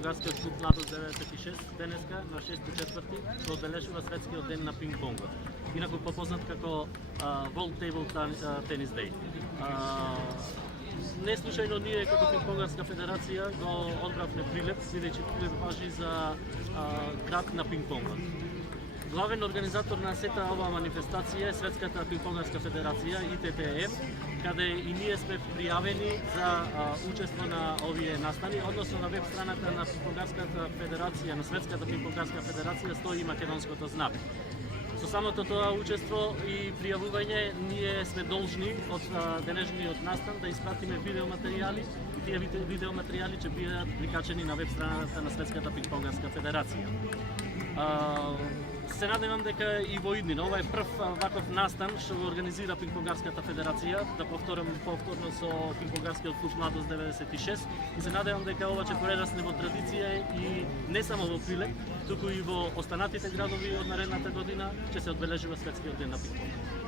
пинг-понгарскиот клуб Младост 96 денеска на 6.4 се одбележува светскиот ден на пинг-понгот. Инаку попознат како World Table Tennis Day. Не случајно ние како Пинг-понгарска федерација го одбравме Прилеп, бидејќи Прилеп важи за град на пинг-понгот. Главен организатор на сета оваа манифестација е Светската пинг-понгарска федерација ИТТФ, каде и ние сме пријавени за учество на овие настани, односно на веб страната на Пинг-понгарската федерација, на Светската пинг-понгарска федерација стои македонското знаме. Со самото тоа учество и пријавување, ние сме должни од денешниот настан да испратиме видеоматеријали и тие видеоматеријали ќе бидат прикачени на веб страната на Светската пинг-понгарска федерација. Се надевам дека и во иднина, ова е прв ваков настан што го организира Пинг-понгарската федерација, да повторам повторно со Пинг-понгарскиот клуб Младост 96 и се надевам дека ова ќе прерасне во традиција и не само во Прилеп, туку и во останатите градови од наредната година ќе се одбележува светскиот ден на пинг-понг.